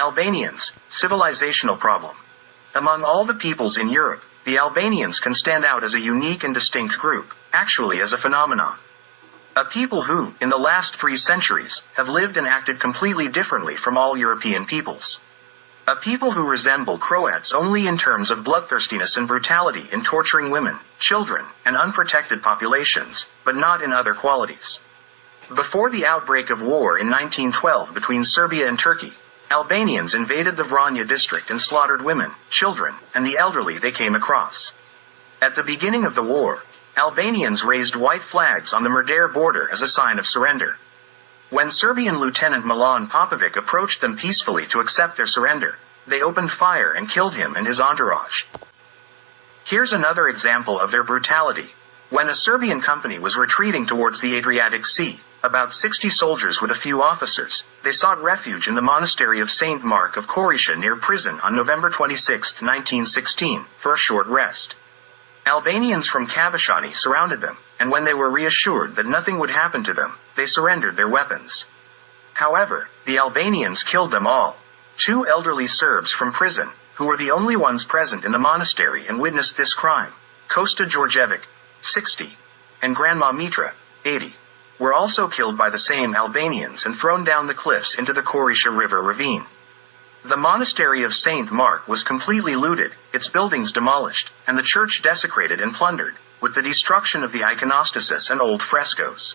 Albanians, civilizational problem. Among all the peoples in Europe, the Albanians can stand out as a unique and distinct group, actually as a phenomenon. A people who, in the last 3 centuries, have lived and acted completely differently from all European peoples. A people who resemble Croats only in terms of bloodthirstiness and brutality in torturing women, children, and unprotected populations, but not in other qualities. Before the outbreak of war in 1912 between Serbia and Turkey, Albanians invaded the Vranja district and slaughtered women, children, and the elderly they came across. At the beginning of the war, Albanians raised white flags on the Merdare border as a sign of surrender. When Serbian Lieutenant Milan Popovic approached them peacefully to accept their surrender, they opened fire and killed him and his entourage. Here's another example of their brutality. When a Serbian company was retreating towards the Adriatic Sea, about 60 soldiers with a few officers, they sought refuge in the monastery of Saint Mark of Korisha near prison on November 26, 1916, for a short rest. Albanians from Kabashani surrounded them, and when they were reassured that nothing would happen to them, they surrendered their weapons. However, the Albanians killed them all. 2 elderly Serbs from prison, who were the only ones present in the monastery and witnessed this crime, Kosta Djordjevic, 60, and Grandma Mitra, 80, were also killed by the same Albanians and thrown down the cliffs into the Korisha River ravine. The monastery of Saint Mark was completely looted, its buildings demolished, and the church desecrated and plundered, with the destruction of the iconostasis and old frescoes.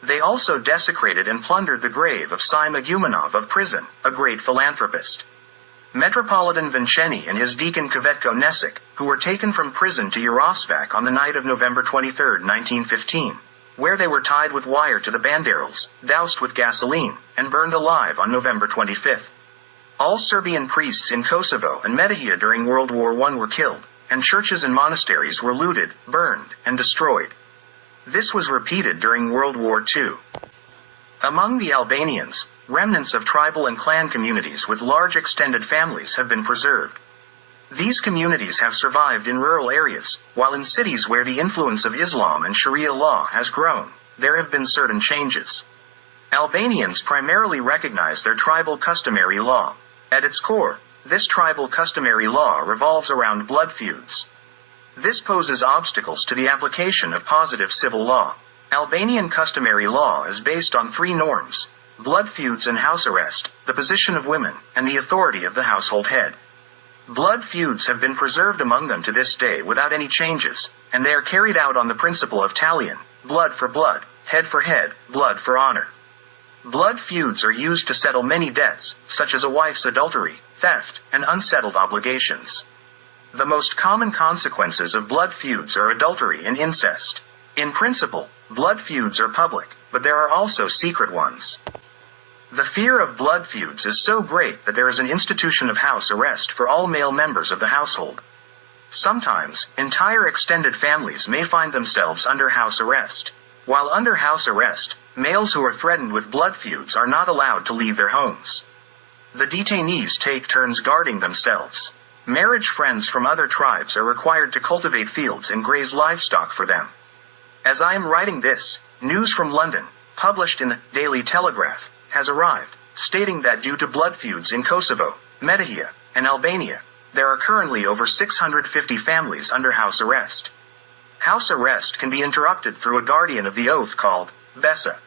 They also desecrated and plundered the grave of Sime Agumanov of prison, a great philanthropist. Metropolitan Vinceni and his deacon Kvetko Nesic, who were taken from prison to Yarosvac on the night of November 23, 1915, where they were tied with wire to the banderils, doused with gasoline, and burned alive on November 25. All Serbian priests in Kosovo and Metohija during World War I were killed, and churches and monasteries were looted, burned, and destroyed. This was repeated during World War II. Among the Albanians, remnants of tribal and clan communities with large extended families have been preserved. These communities have survived in rural areas, while in cities where the influence of Islam and Sharia law has grown, there have been certain changes. Albanians primarily recognize their tribal customary law. At its core, this tribal customary law revolves around blood feuds. This poses obstacles to the application of positive civil law. Albanian customary law is based on 3 norms: blood feuds and house arrest, the position of women, and the authority of the household head. Blood feuds have been preserved among them to this day without any changes, and they are carried out on the principle of talion, blood for blood, head for head, blood for honor. Blood feuds are used to settle many debts, such as a wife's adultery, theft, and unsettled obligations. The most common consequences of blood feuds are adultery and incest. In principle, blood feuds are public, but there are also secret ones. The fear of blood feuds is so great that there is an institution of house arrest for all male members of the household. Sometimes, entire extended families may find themselves under house arrest. While under house arrest, males who are threatened with blood feuds are not allowed to leave their homes. The detainees take turns guarding themselves. Marriage friends from other tribes are required to cultivate fields and graze livestock for them. As I am writing this, news from London, published in the Daily Telegraph, has arrived, stating that due to blood feuds in Kosovo, Metohija, and Albania, there are currently over 650 families under house arrest. House arrest can be interrupted through a guardian of the oath called Besa.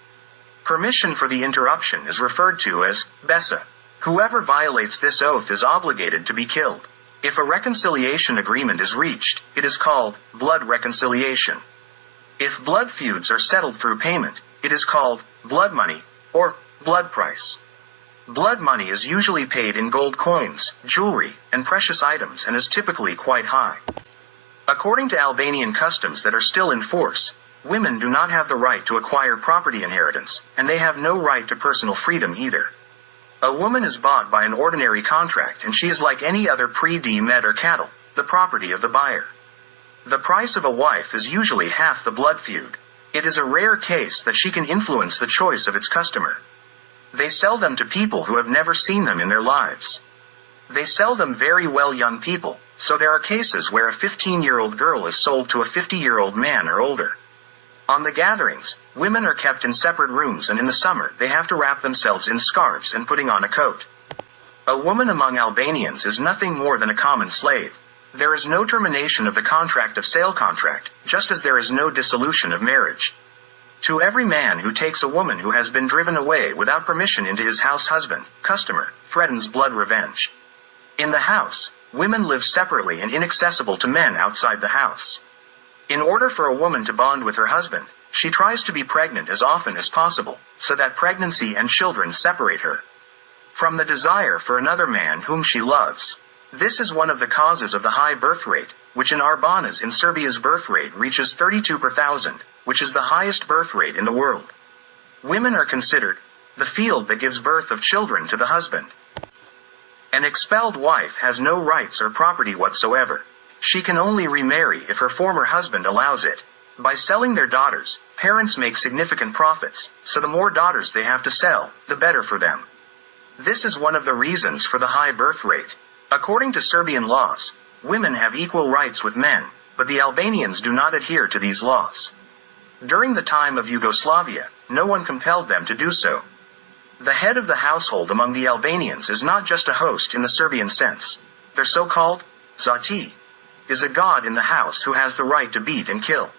Permission for the interruption is referred to as Besa. Whoever violates this oath is obligated to be killed. If a reconciliation agreement is reached, it is called blood reconciliation. If blood feuds are settled through payment, it is called blood money, or blood price. Blood money is usually paid in gold coins, jewelry, and precious items and is typically quite high. According to Albanian customs that are still in force, women do not have the right to acquire property inheritance, and they have no right to personal freedom either. A woman is bought by an ordinary contract and she is like any other pre-med or cattle, the property of the buyer. The price of a wife is usually half the blood feud. It is a rare case that she can influence the choice of its customer. They sell them to people who have never seen them in their lives. They sell them very well young people, so there are cases where a 15-year-old girl is sold to a 50-year-old man or older. On the gatherings, women are kept in separate rooms and in the summer they have to wrap themselves in scarves and putting on a coat. A woman among Albanians is nothing more than a common slave. There is no termination of the contract of sale contract, just as there is no dissolution of marriage. To every man who takes a woman who has been driven away without permission into his house, husband, customer, threatens blood revenge. In the house, women live separately and inaccessible to men outside the house. In order for a woman to bond with her husband, she tries to be pregnant as often as possible, so that pregnancy and children separate her from the desire for another man whom she loves. This is one of the causes of the high birth rate, which in Arbanasi in Serbia's birth rate reaches 32 per thousand, which is the highest birth rate in the world. Women are considered the field that gives birth of children to the husband. An expelled wife has no rights or property whatsoever. She can only remarry if her former husband allows it. By selling their daughters, parents make significant profits, so the more daughters they have to sell, the better for them. This is one of the reasons for the high birth rate. According to Serbian laws, women have equal rights with men, but the Albanians do not adhere to these laws. During the time of Yugoslavia, no one compelled them to do so. The head of the household among the Albanians is not just a host in the Serbian sense. Their so-called zati is a god in the house who has the right to beat and kill.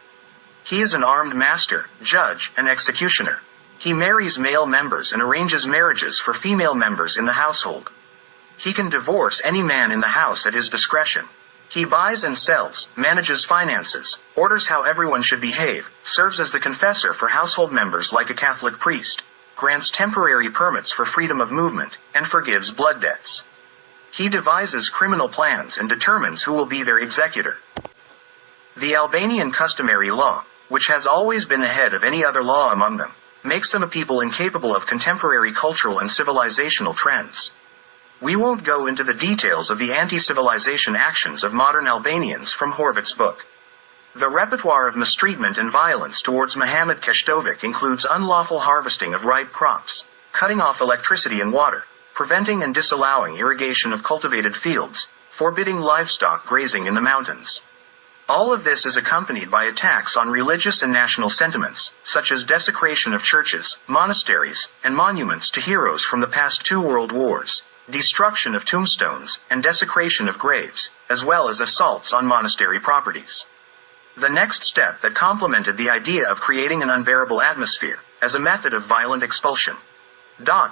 He is an armed master, judge, and executioner. He marries male members and arranges marriages for female members in the household. He can divorce any man in the house at his discretion. He buys and sells, manages finances, orders how everyone should behave, serves as the confessor for household members like a Catholic priest, grants temporary permits for freedom of movement, and forgives blood debts. He devises criminal plans and determines who will be their executor. The Albanian customary law, which has always been ahead of any other law among them, makes them a people incapable of contemporary cultural and civilizational trends. We won't go into the details of the anti-civilization actions of modern Albanians from Horvat's book. The repertoire of mistreatment and violence towards Muhammad Keshtovic includes unlawful harvesting of ripe crops, cutting off electricity and water, preventing and disallowing irrigation of cultivated fields, forbidding livestock grazing in the mountains. All of this is accompanied by attacks on religious and national sentiments, such as desecration of churches, monasteries, and monuments to heroes from the past 2 world wars, destruction of tombstones, and desecration of graves, as well as assaults on monastery properties. The next step that complemented the idea of creating an unbearable atmosphere, as a method of violent expulsion,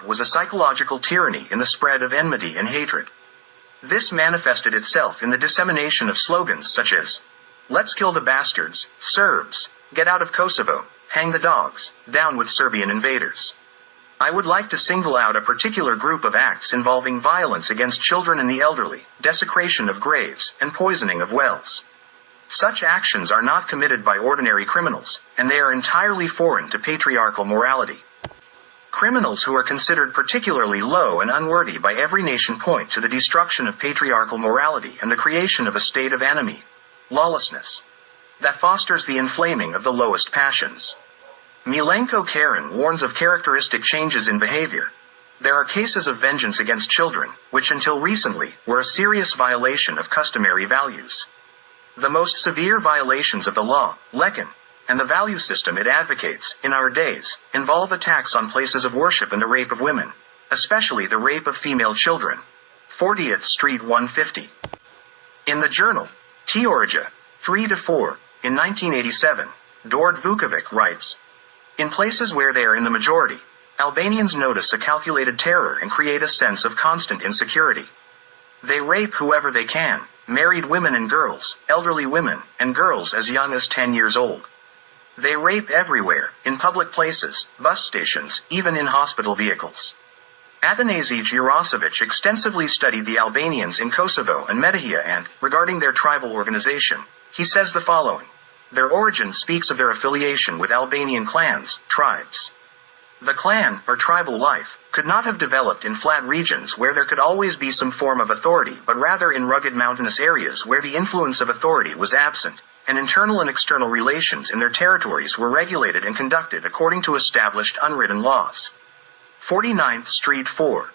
was a psychological tyranny in the spread of enmity and hatred. This manifested itself in the dissemination of slogans such as, "Let's kill the bastards, Serbs, get out of Kosovo, hang the dogs, down with Serbian invaders." I would like to single out a particular group of acts involving violence against children and the elderly, desecration of graves, and poisoning of wells. Such actions are not committed by ordinary criminals, and they are entirely foreign to patriarchal morality. Criminals who are considered particularly low and unworthy by every nation point to the destruction of patriarchal morality and the creation of a state of enemy, lawlessness, that fosters the inflaming of the lowest passions. Milenko Karen warns of characteristic changes in behavior. There are cases of vengeance against children, which until recently were a serious violation of customary values. The most severe violations of the law, Lekin, and the value system it advocates, in our days, involve attacks on places of worship and the rape of women, especially the rape of female children. 40th Street 150. In the journal, Teorija, 3-4, in 1987, Dord Vukovic writes, "In places where they are in the majority, Albanians notice a calculated terror and create a sense of constant insecurity. They rape whoever they can, married women and girls, elderly women, and girls as young as 10 years old. They rape everywhere, in public places, bus stations, even in hospital vehicles." Atanasi Jirasovic extensively studied the Albanians in Kosovo and Metohija and, regarding their tribal organization, he says the following: "Their origin speaks of their affiliation with Albanian clans, tribes. The clan, or tribal life, could not have developed in flat regions where there could always be some form of authority, but rather in rugged mountainous areas where the influence of authority was absent, and internal and external relations in their territories were regulated and conducted according to established unwritten laws." 49th Street 4,